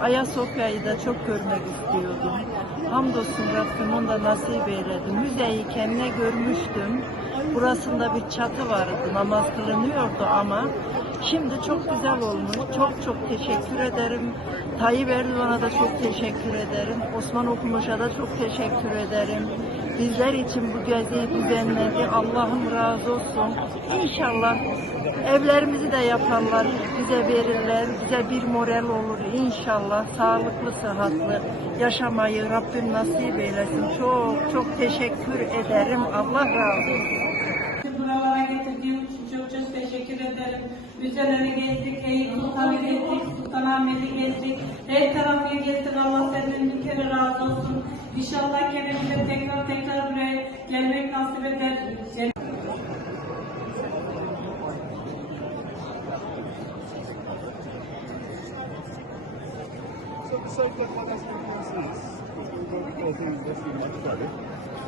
Ayasofya'yı da çok görmek istiyordum. Hamdolsun Rabbim onu da nasip eyledi. Müzeyi kendine görmüştüm. Burasında bir çatı vardı, namaz kılınıyordu ama şimdi çok güzel olmuş. Çok çok teşekkür ederim. Tayyip Erdoğan'a da çok teşekkür ederim. Osman Okumuş'a da çok teşekkür ederim. Bizler için bu geziyi düzenledi. Allah'ım razı olsun. İnşallah evlerimizi de yaparlar, bize verirler, bize bir moral olur inşallah. Sağlıklı, sıhhatlı yaşamayı Rabbim nasip eylesin. Çok çok teşekkür ederim. Allah razı olsun. Teşekkür ederim. Müzeleri gezdik, Eyüp Sultan'ı gezdik, Sultanahmet'i gezdik. Her tarafı gezdik. Allah senden bir kere razı olsun. İnşallah gene bize tekrar tekrar buraya gelmek nasip eder. So besides that, what else can you see? We're going to go